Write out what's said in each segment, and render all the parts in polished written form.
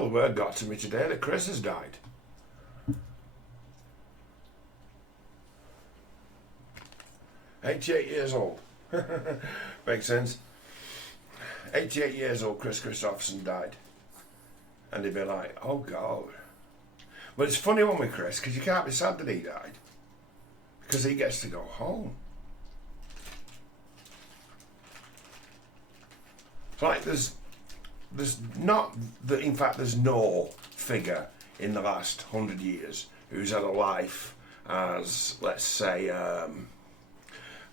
Well, word got to me today that Kris has died. "88 years old." Makes sense. 88 years old, Kris Kristofferson died. And they'd be like, oh God. But it's funny one with Kris, because you can't be sad that he died. Because he gets to go home. It's like there's not, in fact there's no figure in the last 100 years who's had a life as, let's say,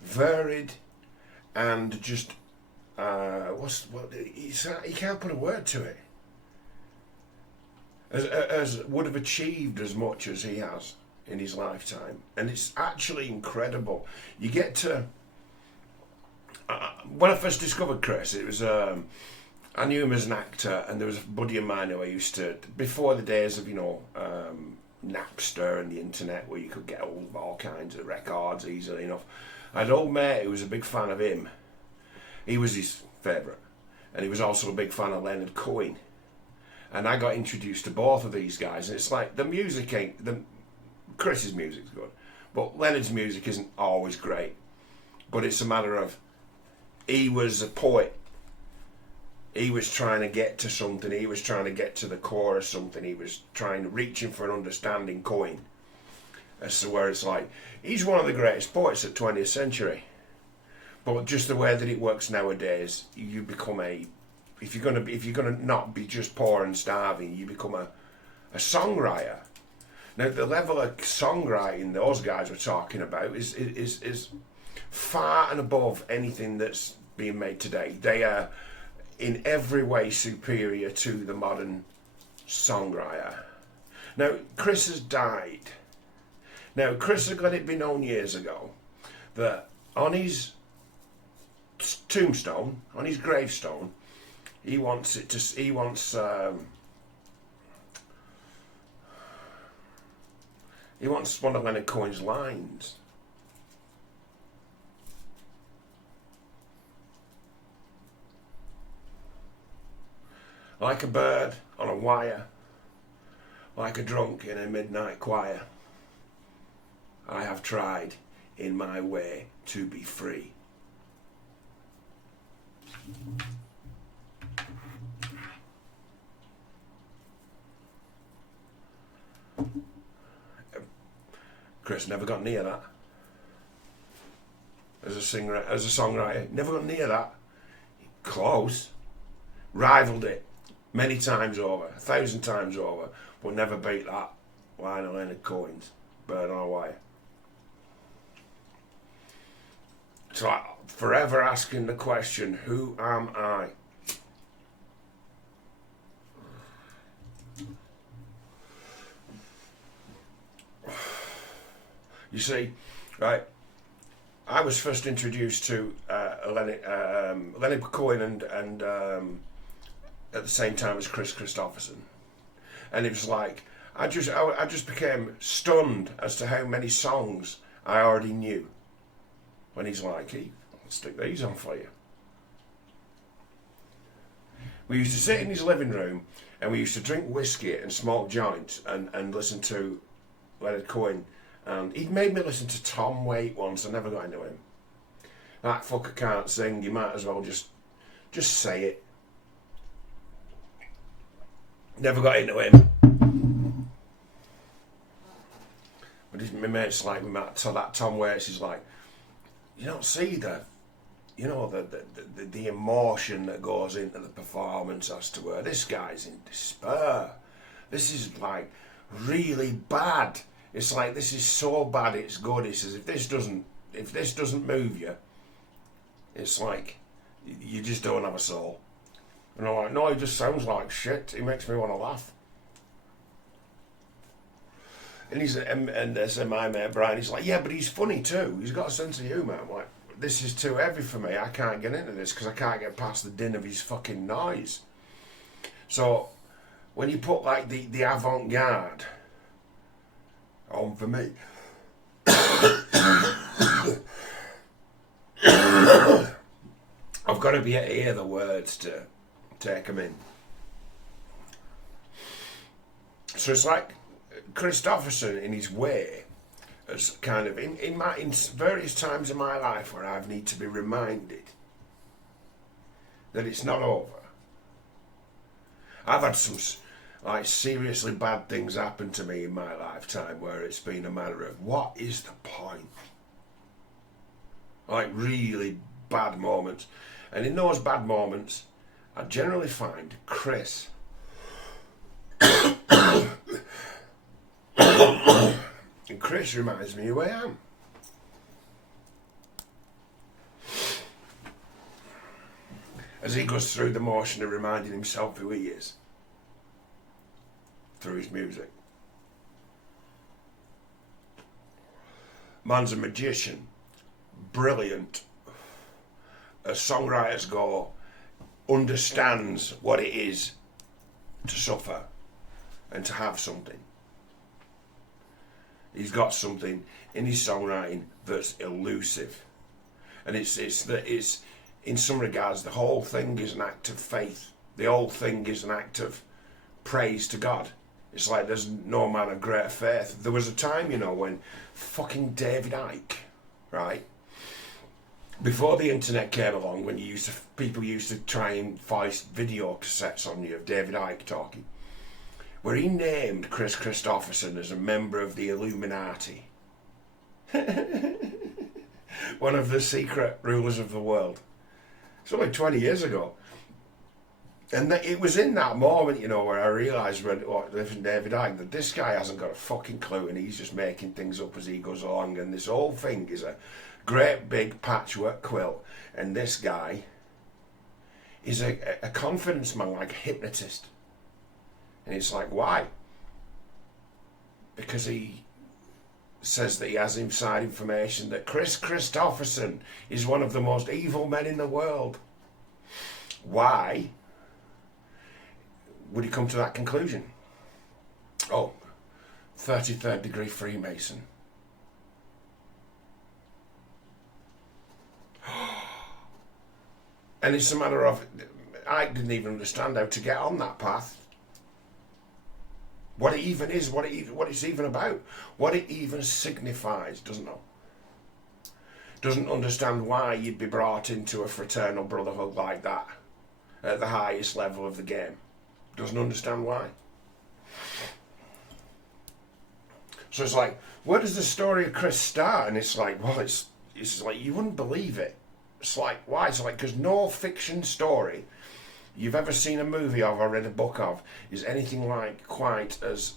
varied and just you can't put a word to it, as would have achieved as much as he has in his lifetime. And it's actually incredible. You get to when I first discovered Kris, it was I knew him as an actor, and there was a buddy of mine who I used to, before the days of Napster and the internet where you could get all kinds of records easily enough. I had an old mate who was a big fan of him. He was his favourite, and he was also a big fan of Leonard Cohen. And I got introduced to both of these guys, and it's like the music ain't Chris's music's good, but Leonard's music isn't always great. But it's a matter of, he was a poet. He was trying to get to something. He was trying to get to the core of something. He was reaching for an understanding Cohen. As to where it's like, he's one of the greatest poets of the 20th century. But just the way that it works nowadays, you become if you're gonna not be just poor and starving, you become a songwriter. Now the level of songwriting those guys were talking about is far and above anything that's being made today. They are in every way superior to the modern songwriter. Now Kris has died. Now Kris has let it be known years ago that on his tombstone, on his gravestone, he wants one of Leonard Cohen's lines. Like a bird on a wire, like a drunk in a midnight choir, I have tried in my way to be free. Kris never got near that. As a singer, as a songwriter, never got near that. Close. Rivaled it many times over, 1,000 times over, but never beat that line of Leonard Cohen's "Bird on a Wire." It's like forever asking the question, who am I? You see, right, I was first introduced to Leonard Cohen and at the same time as Kris Kristofferson, and it was like I just became stunned as to how many songs I already knew. When he's like, "Hey, I'll stick these on for you." We used to sit in his living room and we used to drink whiskey and smoke joints and listen to Leonard Cohen. And he'd made me listen to Tom Waite once. I never got into him. That fucker can't sing. You might as well just say it. Never got into him. But my mates like me, that Tom Waits is like, you don't see the emotion that goes into the performance as to where this guy's in despair. This is like really bad. It's like, this is so bad it's good. He says, if this doesn't move you, it's like you just don't have a soul. And I'm like, no, he just sounds like shit. He makes me want to laugh. And so my mate Brian, he's like, yeah, but he's funny too. He's got a sense of humour. I'm like, this is too heavy for me. I can't get into this because I can't get past the din of his fucking noise. So when you put like the avant-garde on for me, I've got to be able to hear the words to take them in. So it's like Kristofferson, in his way, has kind of in various times in my life where I need to be reminded that it's not over. I've had some like seriously bad things happen to me in my lifetime where it's been a matter of what is the point? Like really bad moments. And in those bad moments, I generally find Kris and Kris reminds me who I am. As he goes through the motion of reminding himself who he is through his music. Man's a magician, brilliant, as songwriters go, understands what it is to suffer and to have something. He's got something in his songwriting that's elusive, and it's in some regards the whole thing is an act of faith. The whole thing is an act of praise to God. It's like there's no man of greater faith. There was a time, when fucking David Icke, right? Before the internet came along, when people used to try and voice video cassettes on you of David Icke talking, where he named Kris Kristofferson as a member of the Illuminati. One of the secret rulers of the world. It's only 20 years ago. And it was in that moment, where I realised when living David Icke that this guy hasn't got a fucking clue and he's just making things up as he goes along, and this whole thing is a great big patchwork quilt, and this guy is a confidence man, like a hypnotist. And it's like, why? Because he says that he has inside information that Kris Kristofferson is one of the most evil men in the world. Why would he come to that conclusion? 33rd degree Freemason. And it's a matter of, I didn't even understand how to get on that path. What it even is, what it's even about, what it even signifies, doesn't know. Doesn't understand why you'd be brought into a fraternal brotherhood like that at the highest level of the game. Doesn't understand why. So it's like, where does the story of Kris start? And it's like, well, it's like you wouldn't believe it. It's like, why? It's like, because no fiction story you've ever seen a movie of or read a book of is anything like quite as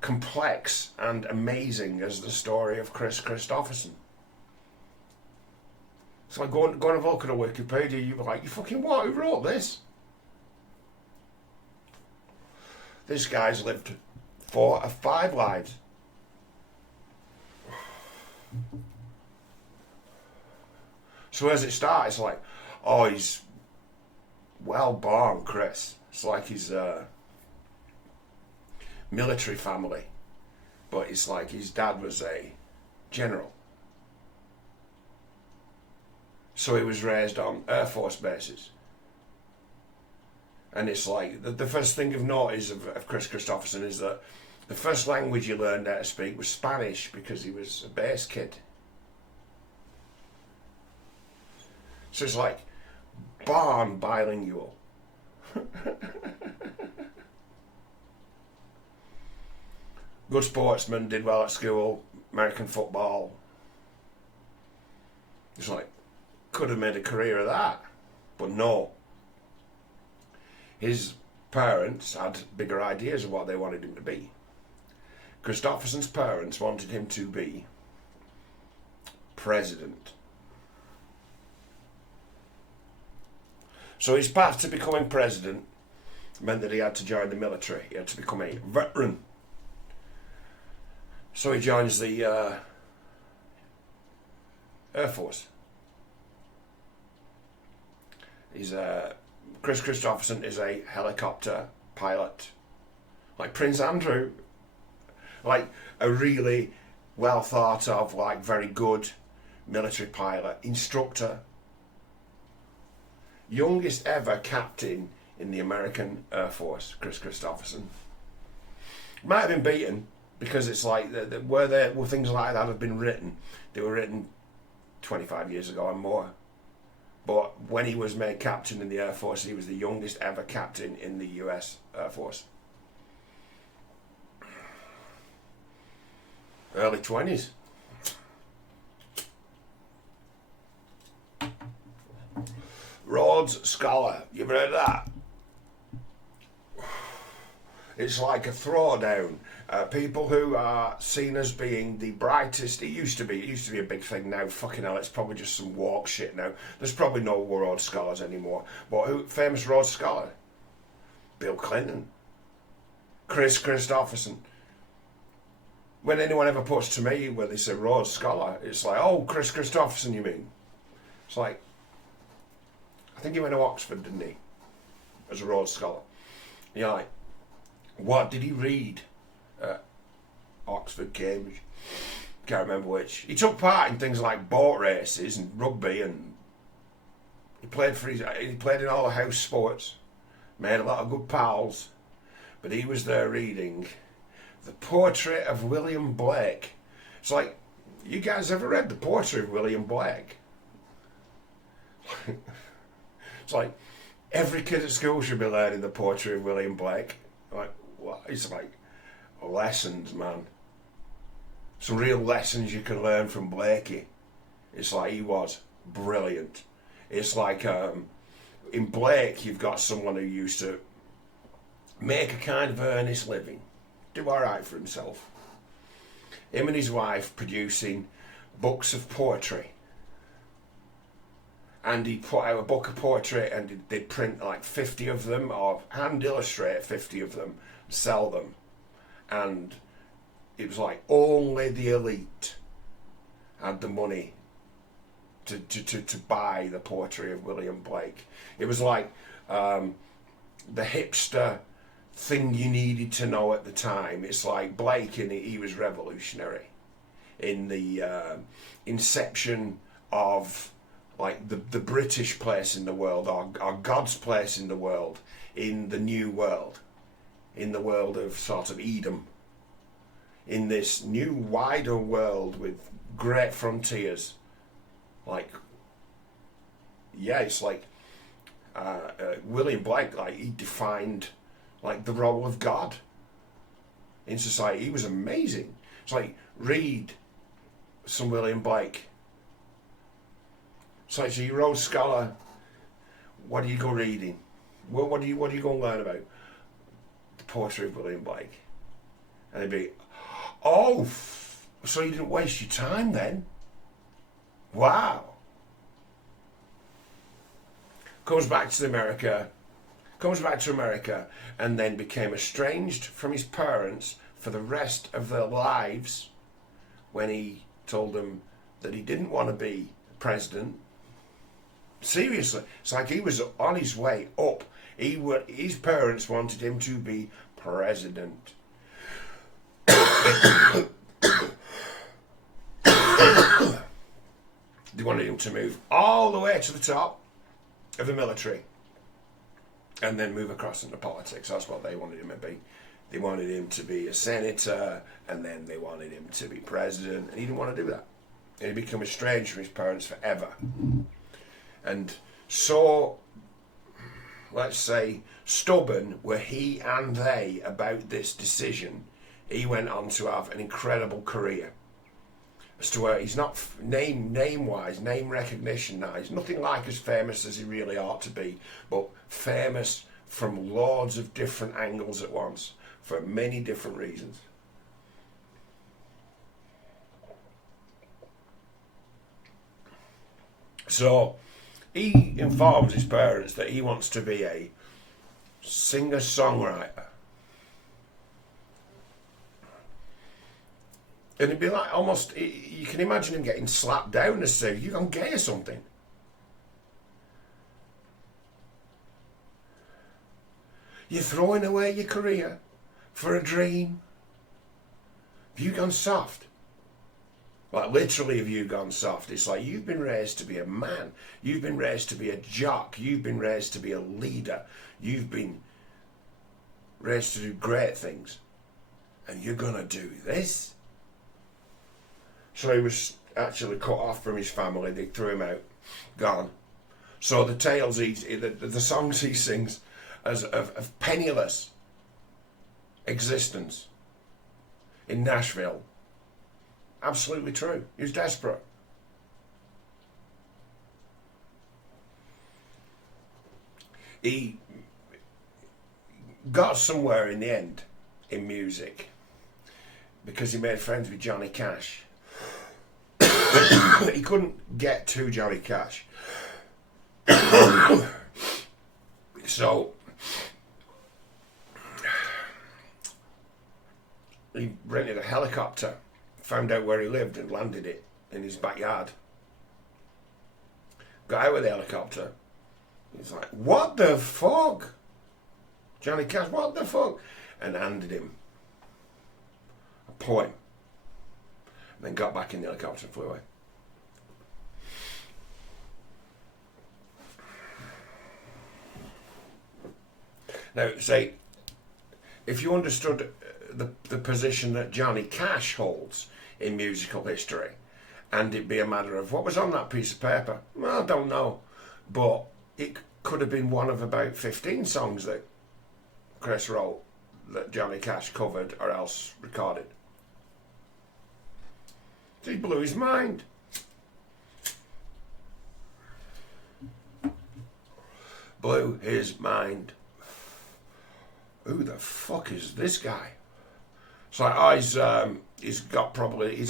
complex and amazing as the story of Kris Kristofferson. It's like go and have a look at a Wikipedia, you'd be like, you fucking what? Who wrote this? This guy's lived 4 or 5 lives. So as it starts, it's like, he's well born, Kris. It's like his military family, but it's like his dad was a general. So he was raised on Air Force bases. And it's like, the first thing of note is of Kris Kristofferson is that the first language he learned how to speak was Spanish because he was a base kid. So it's like, born bilingual. Good sportsman, did well at school, American football. It's like, could have made a career of that, but no. His parents had bigger ideas of what they wanted him to be. Kristofferson's parents wanted him to be president. So his path to becoming president meant that he had to join the military. He had to become a veteran. So he joins the Air Force. Kris Kristofferson is a helicopter pilot. Like Prince Andrew. Like a really well thought of, like very good military pilot, instructor. Youngest ever captain in the American Air Force, Kris Kristofferson. Might have been beaten because it's like where things like that have been written, they were written 25 years ago and more. But when he was made captain in the Air Force, he was the youngest ever captain in the US Air Force. Early 20s. Rhodes Scholar. You ever heard of that? It's like a throwdown. People who are seen as being the brightest. It used to be a big thing. Now, fucking hell, it's probably just some walk shit now. There's probably no Rhodes Scholars anymore. But who? Famous Rhodes Scholar? Bill Clinton. Kris Kristofferson. When anyone ever puts to me where they say Rhodes Scholar, it's like, oh, Kris Kristofferson, you mean? It's like, I think he went to Oxford, didn't he? As a Rhodes Scholar. You're like, what did he read at Oxford, Cambridge? Can't remember which. He took part in things like boat races and rugby, and he played in all the house sports, made a lot of good pals, but he was there reading The Portrait of William Blake. It's like, you guys ever read The Portrait of William Blake? It's like, every kid at school should be learning The Portrait of William Blake. Like, what? It's like lessons, man. Some real lessons you can learn from Blakey. It's like, he was brilliant. It's like, in Blake, you've got someone who used to make a kind of earnest living, do all right for himself. Him and his wife producing books of poetry. And he'd put out a book of poetry and they'd print like 50 of them or hand illustrate 50 of them, sell them. And it was like only the elite had the money to buy the poetry of William Blake. It was like the hipster thing you needed to know at the time. It's like Blake, and he was revolutionary in the inception of like the British place in the world, or God's place in the world, in the new world, in the world of sort of Edom, in this new wider world with great frontiers. Like, yeah, it's like William Blake, like he defined like the role of God in society. He was amazing. It's like, read some William Blake. So you Rhodes Scholar, what do you go reading? What do you go and learn about? The Portrait of William Blake. And they'd be, oh, so you didn't waste your time then? Wow. Comes back to America, and then became estranged from his parents for the rest of their lives when he told them that he didn't want to be president. Seriously, it's like he was on his way up. His parents wanted him to be president. They wanted him to move all the way to the top of the military and then move across into politics. That's what they wanted him to be. They wanted him to be a senator, and then they wanted him to be president, and he didn't want to do that. And he became estranged from his parents forever. And so, let's say, stubborn were he and they about this decision, he went on to have an incredible career. As to where he's not name-wise, name recognition now, he's nothing like as famous as he really ought to be, but famous from loads of different angles at once, for many different reasons. So, he informs his parents that he wants to be a singer-songwriter. And it'd be like almost, you can imagine him getting slapped down to say, you gonna get something. You're throwing away your career for a dream. Have you gone soft? Like, literally, have you gone soft? It's like, you've been raised to be a man. You've been raised to be a jock. You've been raised to be a leader. You've been raised to do great things. And you're going to do this? So he was actually cut off from his family. They threw him out. Gone. So the tales the songs he sings of penniless existence in Nashville, absolutely true. He was desperate. He got somewhere in the end in music because he made friends with Johnny Cash. He couldn't get to Johnny Cash. So he rented a helicopter, found out where he lived and landed it in his backyard. Got out with the helicopter. He's like, what the fuck? Johnny Cash, what the fuck? And handed him a poem. And then got back in the helicopter and flew away. Now, say, if you understood the position that Johnny Cash holds in musical history, and it be a matter of what was on that piece of paper, well, I don't know, but it could have been one of about 15 songs that Kris wrote that Johnny Cash covered or else recorded. So he blew his mind. Blew his mind. Who the fuck is this guy? It's like, oh, he's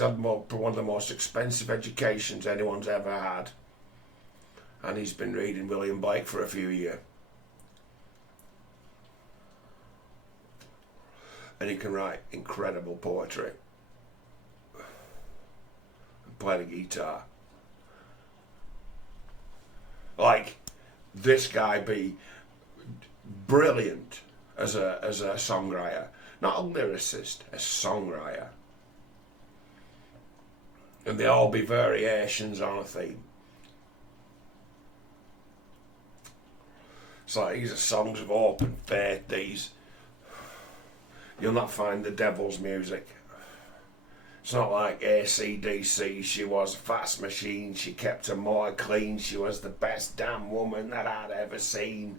had one of the most expensive educations anyone's ever had. And he's been reading William Blake for a few years. And he can write incredible poetry. And play the guitar. Like, this guy be brilliant as a songwriter. Not a lyricist, a songwriter. And they all be variations on a theme. It's like, these are songs of hope and faith, these. You'll not find the devil's music. It's not like AC/DC, she was a fast machine, she kept her more clean, she was the best damn woman that I'd ever seen.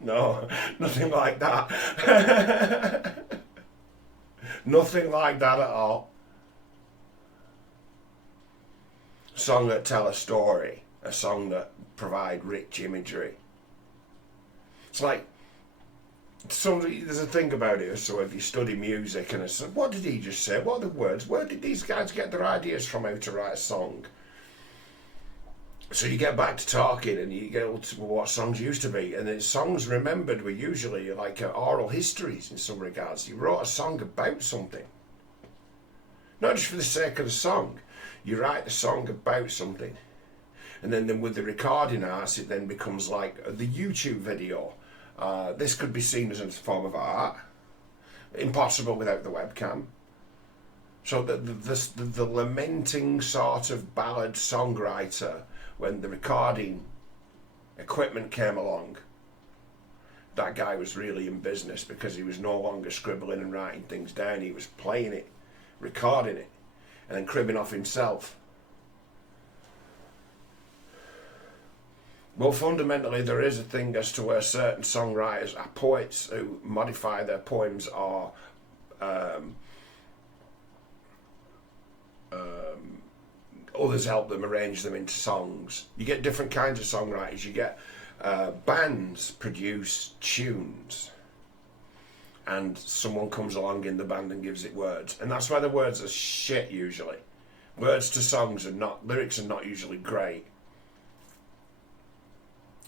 No, nothing like that. Nothing like that at all. A song that tell a story, a song that provide rich imagery. It's like, there's a thing about it, so if you study music and it's, what did he just say? What are the words? Where did these guys get their ideas from how to write a song? So you get back to talking and you get to what songs used to be, and then songs remembered were usually like oral histories in some regards. You wrote a song about something. Not just for the sake of the song. You write the song about something. And then with the recording arts, it then becomes like the YouTube video. This could be seen as a form of art. Impossible without the webcam. So the lamenting sort of ballad songwriter, when the recording equipment came along, that guy was really in business because he was no longer scribbling and writing things down. He was playing it, recording it, and then cribbing off himself. Well, fundamentally, there is a thing as to where certain songwriters are poets who modify their poems or others help them arrange them into songs. You get different kinds of songwriters. You get bands produce tunes, and someone comes along in the band and gives it words, and that's why the words are shit usually. Words to songs are not, lyrics are not usually great.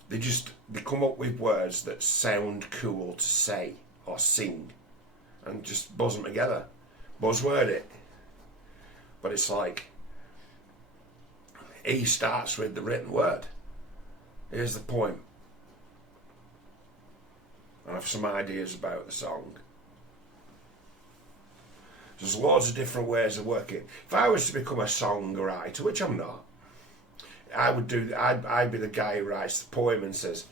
They come up with words that sound cool to say or sing, and just buzz them together, buzzword it. But it's like, he starts with the written word. Here's the poem. I have some ideas about the song. There's loads of different ways of working. If I was to become a songwriter, which I'm not, I'd be the guy who writes the poem and says,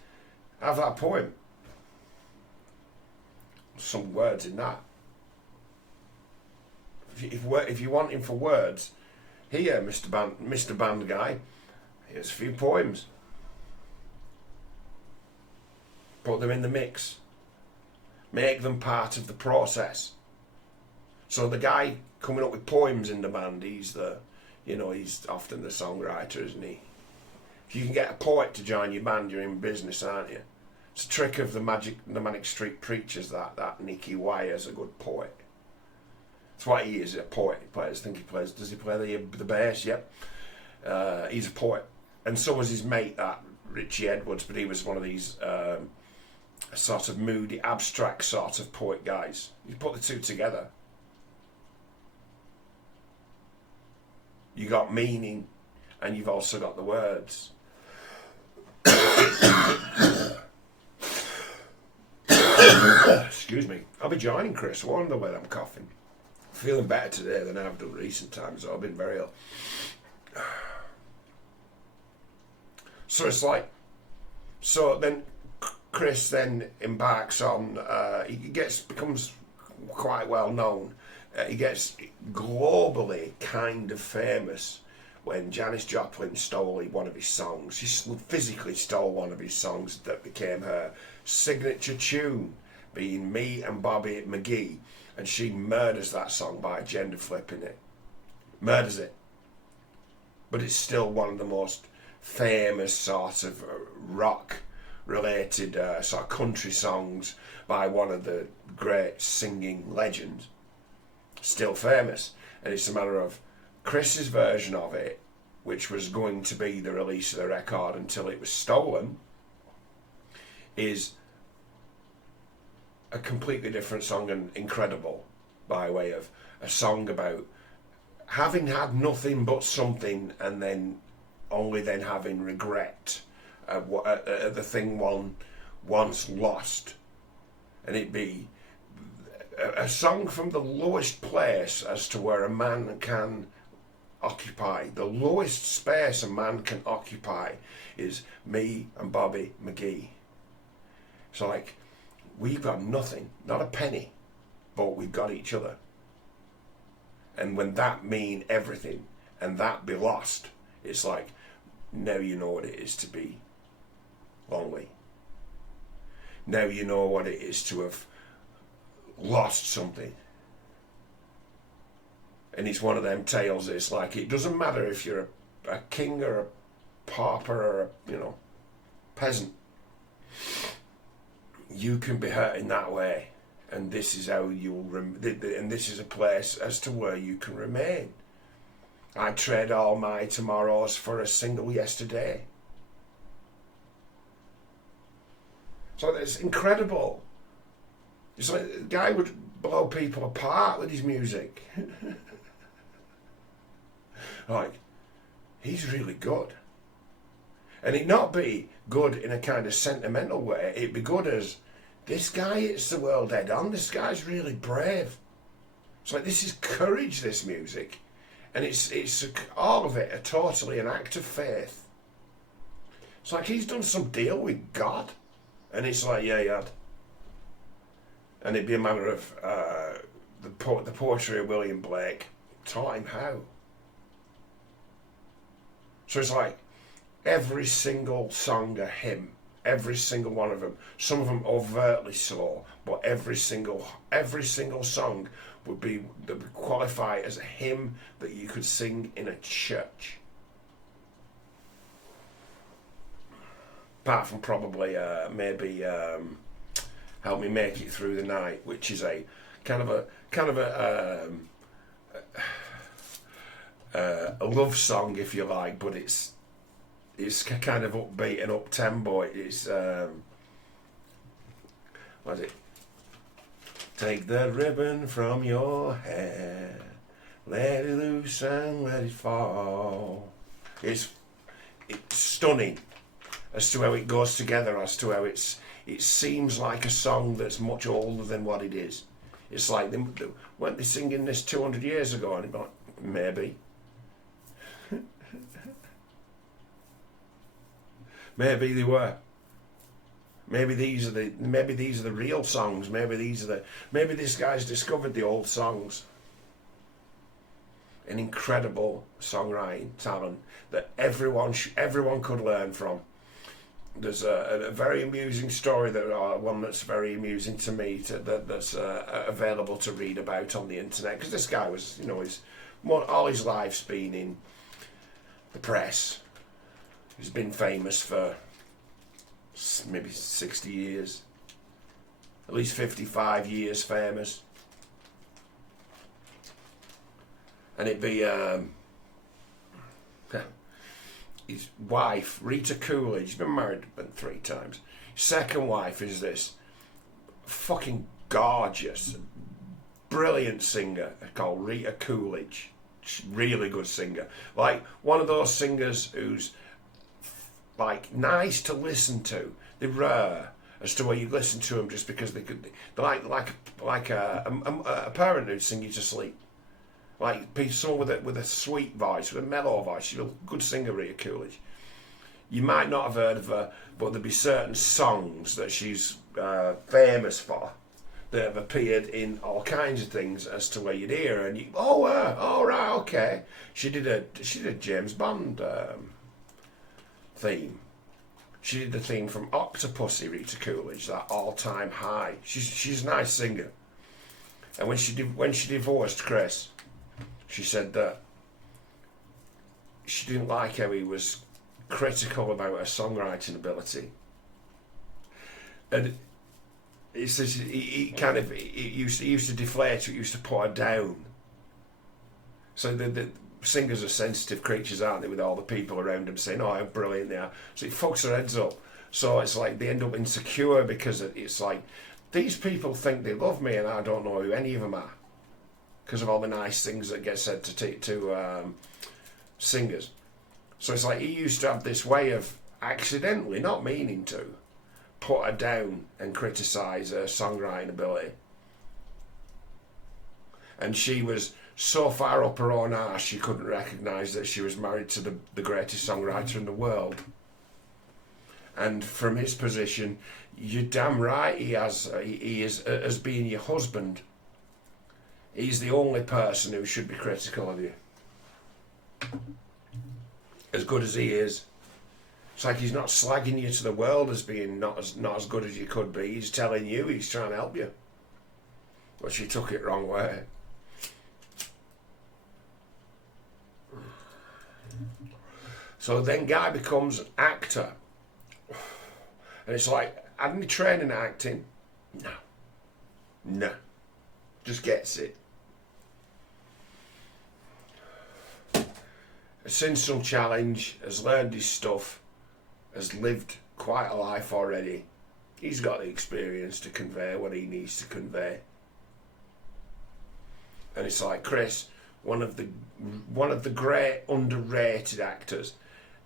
have that poem. some words in that. If you want him for words, here, Mr. Band Guy, here's a few poems. Put them in the mix. Make them part of the process. So the guy coming up with poems in the band, he's often the songwriter, isn't he? If you can get a poet to join your band, you're in business, aren't you? It's a trick of the Manic Street Preachers that Nicky Wire's a good poet. That's what he is, a poet. Does he play the bass? Yep. He's a poet. And so was his mate, that Richie Edwards, but he was one of these sort of moody, abstract sort of poet guys. You put the two together, you got meaning, and you've also got the words. Excuse me. I'll be joining Chris. I wonder whether I'm coughing. Feeling better today than I've done recent times. I've been very ill. So it's like, so then Chris then embarks on, he becomes quite well known. He gets globally kind of famous when Janis Joplin stole one of his songs. She physically stole one of his songs that became her signature tune, being Me and Bobby McGee, and she murders that song by gender flipping it. Murders it. But it's still one of the most famous sort of rock related sort of country songs by one of the great singing legends. Still famous. And it's a matter of Chris's version of it, which was going to be the release of the record until it was stolen, is a completely different song and incredible, by way of a song about having had nothing but something and then only then having regret at the thing one once lost. And it be a song from the lowest place as to where a man can occupy. The lowest space a man can occupy is Me and Bobby McGee. It's like, we've got nothing, not a penny, but we've got each other. And when that mean everything and that be lost, it's like, now you know what it is to be lonely. Now you know what it is to have lost something. And it's one of them tales. It's like, it doesn't matter if you're a king or a pauper or a peasant. You can be hurt in that way, and this is how you'll and this is a place as to where you can remain. I trade all my tomorrows for a single yesterday. So it's incredible. It's like the guy would blow people apart with his music. Like, he's really good. And it not be good in a kind of sentimental way. It'd be good as, this guy hits the world head on. This guy's really brave. It's like, this is courage, this music. And it's all of it, totally an act of faith. It's like he's done some deal with God. And it's like, yeah, he had. And it'd be a matter of the poetry of William Blake taught him how. So it's like every single song a hymn, every single one of them. Some of them overtly so, but every single song would qualify as a hymn that you could sing in a church. Apart from probably maybe Help Me Make It Through the Night, which is a kind of a love song, if you like, but it's kind of upbeat and up tempo. It's what is it? Take the ribbon from your hair, let it loose and let it fall. It's stunning as to how it goes together, as to how it seems like a song that's much older than what it is. It's like, weren't they singing this 200 years ago? And I'm like, maybe. Maybe they were. Maybe these are the real songs. Maybe this guy's discovered the old songs. An incredible songwriting talent that everyone could learn from. There's a very amusing story one that's very amusing to me that's available to read about on the internet, because this guy was, all his life's been in the press. He's been famous for maybe 60 years, at least 55 years famous. And it'd be his wife, Rita Coolidge. He's been married 3 times. His second wife is this fucking gorgeous, brilliant singer called Rita Coolidge. She's a really good singer. Like one of those singers who's like nice to listen to. They're rare as to where you listen to them just because they're like a parent who'd sing you to sleep. Like someone with a sweet voice, with a mellow voice. She's a good singer, Rita Coolidge. You might not have heard of her, but there'll be certain songs that she's famous for that have appeared in all kinds of things as to where you'd hear her, and right, okay. She did a James Bond theme. She did the theme from Octopussy, Rita Coolidge, that all-time high. She's a nice singer. And when she divorced Kris, she said that she didn't like how he was critical about her songwriting ability, and he says he used to deflate her, he used to put her down. So the singers are sensitive creatures, aren't they, with all the people around them saying, "Oh, how brilliant they are." So it fucks their heads up. So it's like they end up insecure because it's like these people think they love me and I don't know who any of them are, because of all the nice things that get said to singers. So it's like he used to have this way of accidentally, not meaning to, put her down and criticise her songwriting ability. And she was so far up her own arse she couldn't recognise that she was married to the greatest songwriter in the world. And from his position, you're damn right he is, as being your husband, he's the only person who should be critical of you. As good as he is, it's like he's not slagging you to the world as being not as good as you could be. He's telling you, he's trying to help you. But she took it wrong way. So then guy becomes an actor. And it's like, hadn't he trained in acting? No. Just gets it. Has seen some challenge, has learned his stuff, has lived quite a life already. He's got the experience to convey what he needs to convey. And it's like Kris, one of the great underrated actors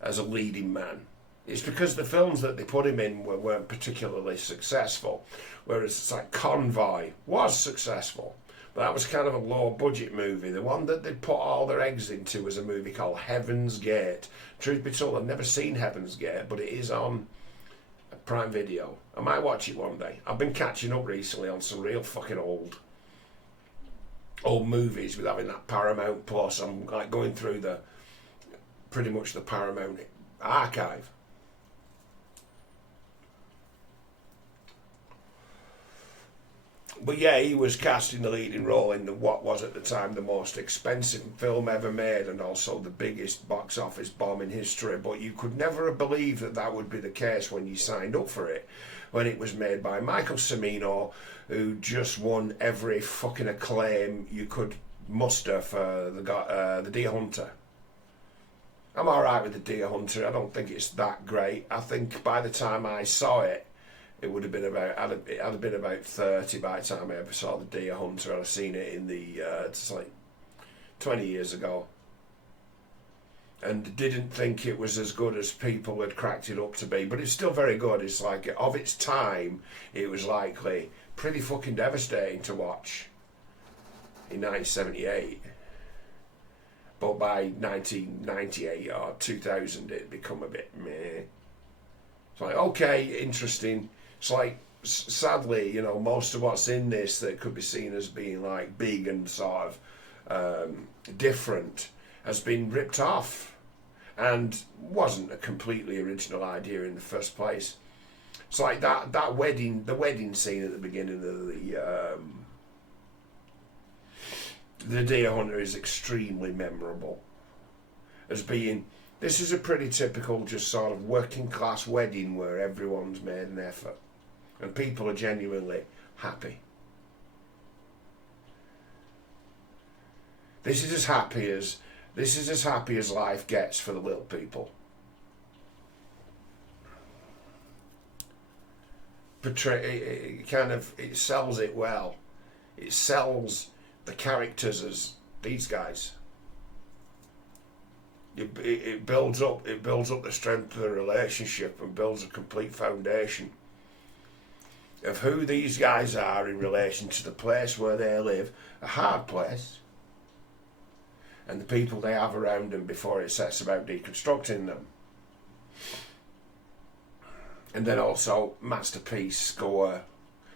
as a leading man. It's because the films that they put him in weren't particularly successful. Whereas it's like Convoy was successful. But that was kind of a low-budget movie. The one that they put all their eggs into was a movie called Heaven's Gate. Truth be told, I've never seen Heaven's Gate, but it is on Prime Video. I might watch it one day. I've been catching up recently on some real fucking old movies with having that Paramount Plus. I'm like going through pretty much the Paramount archive. But yeah, he was cast in the leading role in what was at the time the most expensive film ever made, and also the biggest box office bomb in history. But you could never have believed that would be the case when you signed up for it, when it was made by Michael Cimino, who just won every fucking acclaim you could muster for the Deer Hunter. I'm alright with the Deer Hunter. I don't think it's that great. I think by the time I saw it, it would have been I'd have been about 30 by the time I ever saw the Deer Hunter. I'd seen it in it's like 20 years ago. And didn't think it was as good as people had cracked it up to be. But it's still very good. It's like, of its time, it was likely pretty fucking devastating to watch in 1978. But by 1998 or 2000, it'd become a bit meh. It's like, okay, interesting. It's like, sadly, you know, most of what's in this that could be seen as being like big and sort of different has been ripped off and wasn't a completely original idea in the first place. It's like the wedding scene at the beginning of the Deer Hunter is extremely memorable as being, this is a pretty typical just sort of working class wedding where everyone's made an effort and people are genuinely happy. This is as happy as life gets for the little people. It sells it well. It sells the characters as these guys. It builds up the strength of the relationship and builds a complete foundation of who these guys are in relation to the place where they live, a hard place, and the people they have around them before it sets about deconstructing them. And then also masterpiece score.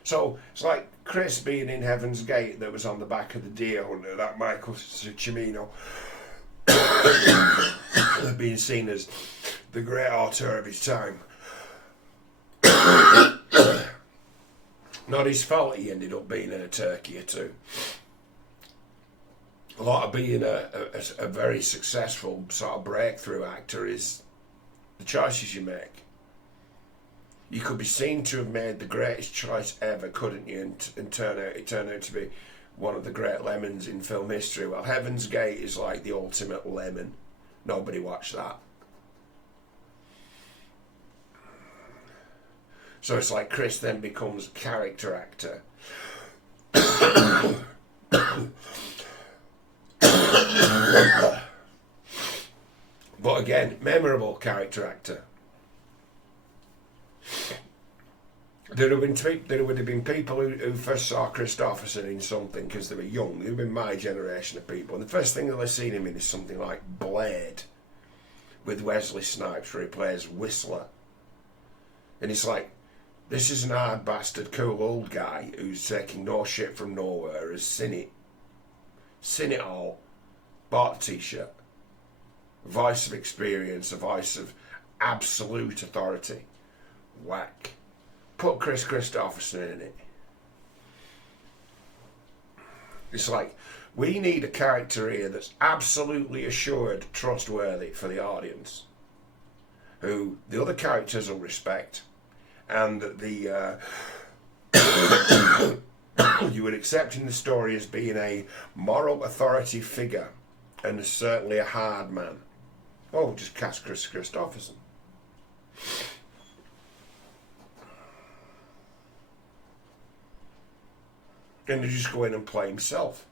So it's like Kris being in Heaven's Gate that was on the back of the Deer Hunter, that Michael Cimino being seen as the great auteur of his time. Not his fault he ended up being in a turkey or two. A lot of being a very successful sort of breakthrough actor is the choices you make. You could be seen to have made the greatest choice ever, couldn't you? And it turned out to be one of the great lemons in film history. Well, Heaven's Gate is like the ultimate lemon. Nobody watched that. So it's like Kris then becomes character actor. But again, memorable character actor. There would have been people who first saw Kristofferson in something because they were young. There would have been my generation of people. And the first thing that they've seen him in is something like Blade with Wesley Snipes, where he plays Whistler. And it's like, this is an hard bastard cool old guy who's taking no shit from nowhere, has seen it all, bought a t-shirt. A voice of experience, a voice of absolute authority. Whack. Put Kris Kristofferson in it. It's like, we need a character here that's absolutely assured, trustworthy for the audience, who the other characters will respect, and the you would accept in the story as being a moral authority figure, and certainly a hard man. Oh, just cast Kris Kristofferson. And to just go in and play himself.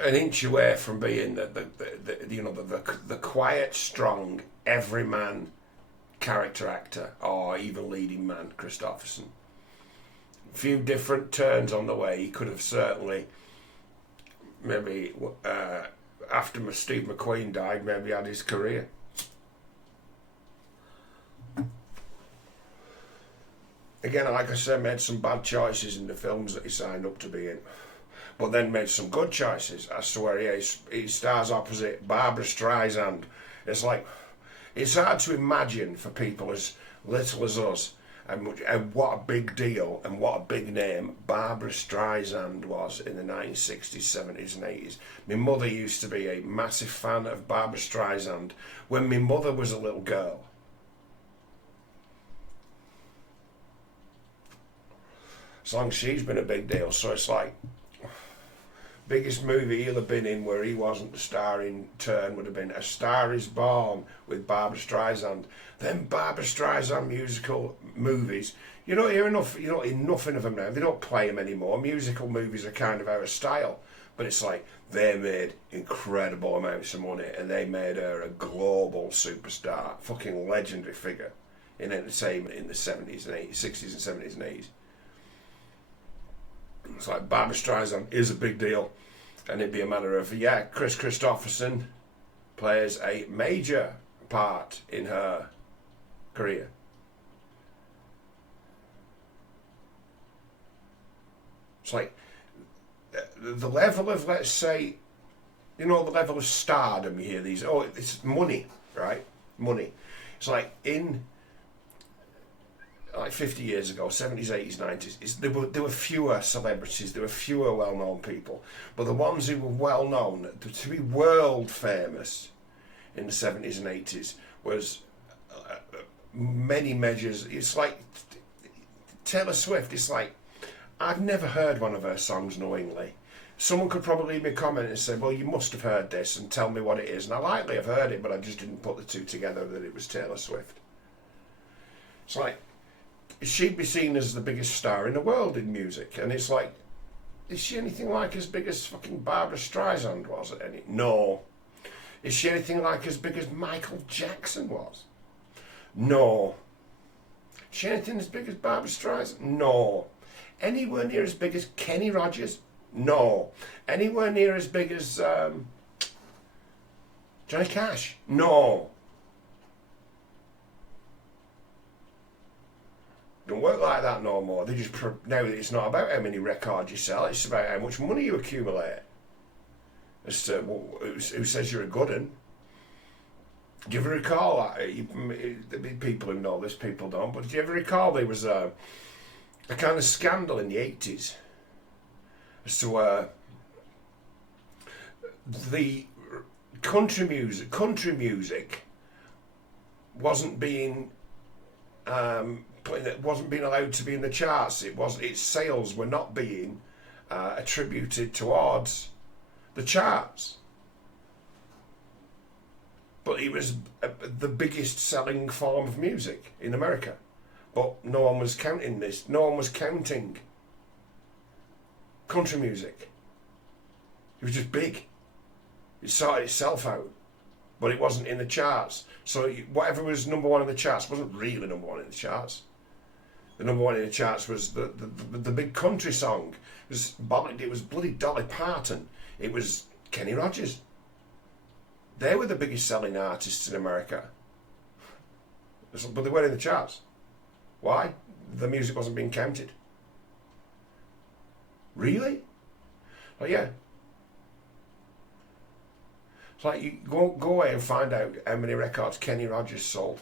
An inch away from being the quiet, strong, everyman character actor, or even leading man, Kristofferson. A few different turns on the way. He could have certainly, maybe after Steve McQueen died, maybe had his career. Again, like I said, made some bad choices in the films that he signed up to be in, but then made some good choices as to where he stars opposite Barbra Streisand. It's like, it's hard to imagine for people as little as us, and what a big deal and what a big name Barbra Streisand was in the 1960s, 70s and 80s. My mother used to be a massive fan of Barbra Streisand when my mother was a little girl. As long as she's been a big deal, so it's like, biggest movie he'll have been in where he wasn't the star in turn would have been A Star Is Born with Barbra Streisand. Then Barbra Streisand musical movies, you don't hear nothing of them now. They don't play them anymore. Musical movies are kind of out of style, but it's like they made incredible amounts of money and they made her a global superstar, fucking legendary figure in entertainment in the 70s and 80s, 60s and 70s and 80s. It's like Barbra Streisand is a big deal. And it'd be a matter of, yeah, Kris Kristofferson plays a major part in her career. It's like the level of, let's say, the level of stardom you hear these. Oh, it's money, right? Money. It's like in 50 years ago, 70s, 80s, 90s, there were fewer celebrities, there were fewer well-known people. But the ones who were well-known, to be world famous in the 70s and 80s, was many measures. It's like Taylor Swift, it's like, I've never heard one of her songs knowingly. Someone could probably leave me a comment and say, well, you must have heard this and tell me what it is. And I likely have heard it, but I just didn't put the two together that it was Taylor Swift. It's like, she'd be seen as the biggest star in the world in music. And it's like, is she anything like as big as fucking Barbara Streisand was at any? No. Is she anything like as big as Michael Jackson was? No. Is she anything as big as Barbara Streisand? No. Anywhere near as big as Kenny Rogers? No. Anywhere near as big as Johnny Cash? No. Don't work like that no more. They just now it's not about how many records you sell. It's about how much money you accumulate. As to who says you're a good un. Do you ever recall that? There'll be people who know this, people don't. But do you ever recall there was a kind of scandal in the 80s as to the country music wasn't being wasn't being allowed to be in the charts. Its sales were not being attributed towards the charts. But it was the biggest selling form of music in America. But no one was counting this. No one was counting country music. It was just big. It sorted itself out. But it wasn't in the charts. So whatever was number one in the charts wasn't really number one in the charts. The number one in the charts was the big country song. It was bloody Dolly Parton. It was Kenny Rogers. They were the biggest selling artists in America. But they weren't in the charts. Why? The music wasn't being counted. Really? Oh yeah. It's like you go away and find out how many records Kenny Rogers sold.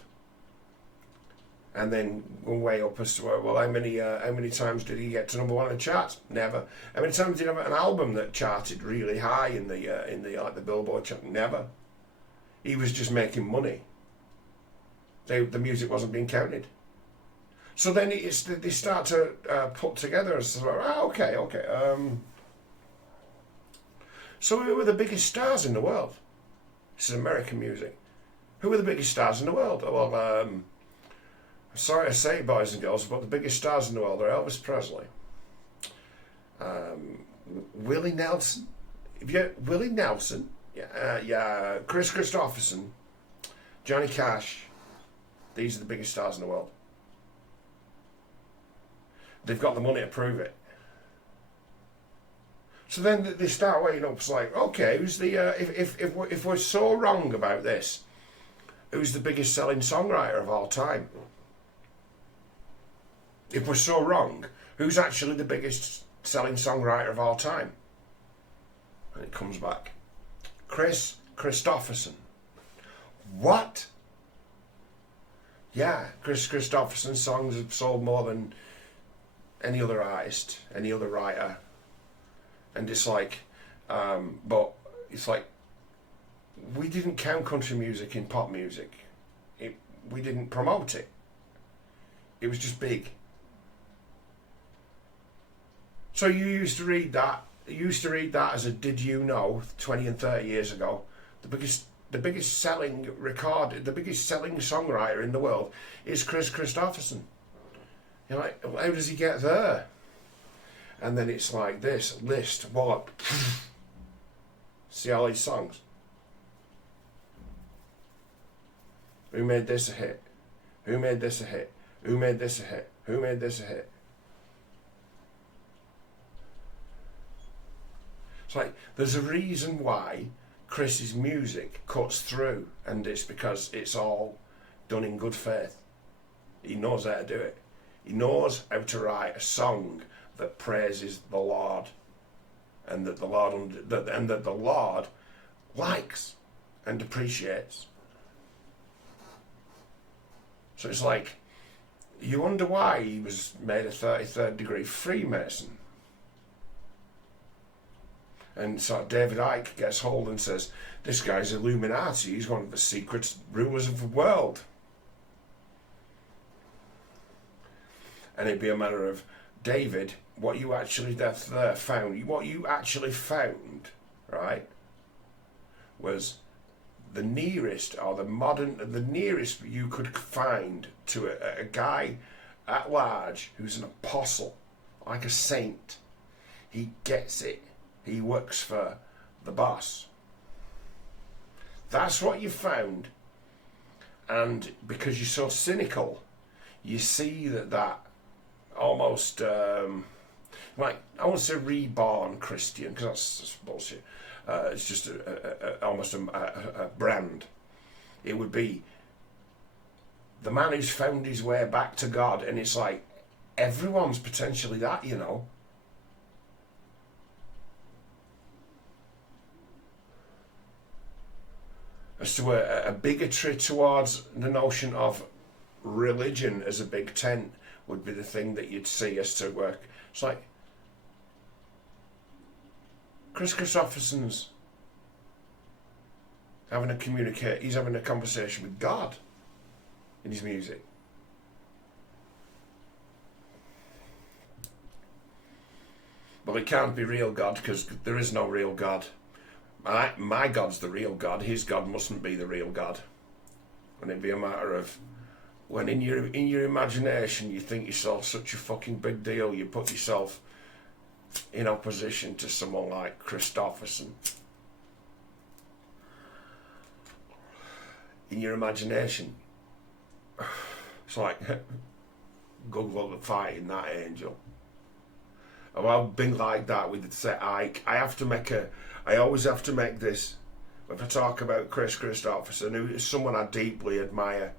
And then go way up as to well, how many times did he get to number one in the charts? Never. How many times did he have an album that charted really high in the Billboard chart? Never. He was just making money. The music wasn't being counted. So then they start to put together as okay. So who were the biggest stars in the world? This is American music. Who were the biggest stars in the world? Well, I'm sorry to say, boys and girls, but the biggest stars in the world are Elvis Presley, Willie Nelson. Willie Nelson, Kris Kristofferson, Johnny Cash. These are the biggest stars in the world. They've got the money to prove it. So then they start weighing up. It's like, okay, who's the if we're so wrong about this, who's the biggest selling songwriter of all time? If we're so wrong, who's actually the biggest selling songwriter of all time? And it comes back. Kris Kristofferson. What? Yeah, Kris Kristofferson's songs have sold more than any other artist, any other writer. And it's like, but it's like, we didn't count country music in pop music. We didn't promote it. It was just big. So you used to read that. You used to read that as a did you know 20 and 30 years ago. The biggest selling record, the biggest selling songwriter in the world is Kris Kristofferson. You're like, well, how does he get there? And then it's like this list. What? See all these songs. Who made this a hit? Who made this a hit? Who made this a hit? Who made this a hit? It's like, there's a reason why Kris's music cuts through, and it's because it's all done in good faith. He knows how to do it. He knows how to write a song that praises the Lord, and that the Lord likes and appreciates. So it's like, you wonder why he was made a 33rd degree Freemason. And so David Icke gets hold and says, this guy's Illuminati, he's one of the secret rulers of the world. And it'd be a matter of, David, what you actually found, right, was the nearest, or the nearest you could find to a guy at large who's an apostle, like a saint. He gets it. He works for the boss. That's what you found. And because you're so cynical, you see that almost, like, I won't say reborn Christian, because that's bullshit. It's just almost a brand. It would be the man who's found his way back to God, and it's like, everyone's potentially that, you know. As to a bigotry towards the notion of religion as a big tent would be the thing that you'd see as to work. It's like, Kris Kristofferson's he's having a conversation with God in his music. But it can't be real God, because there is no real God. My God's the real God. His God mustn't be the real God. And it'd be a matter of, when in your imagination you think yourself such a fucking big deal, you put yourself in opposition to someone like Kristofferson. In your imagination, it's like, good luck fighting that angel. Well, being like that with say I always have to make this, if I talk about Kris Kristofferson, who is someone I deeply admire,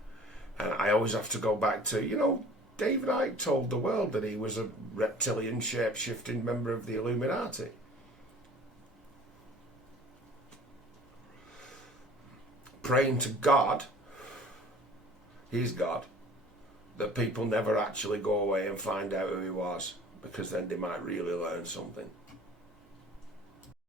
and I always have to go back to, David Icke told the world that he was a reptilian shape-shifting member of the Illuminati. Praying to God, he's God, that people never actually go away and find out who he was, because then they might really learn something.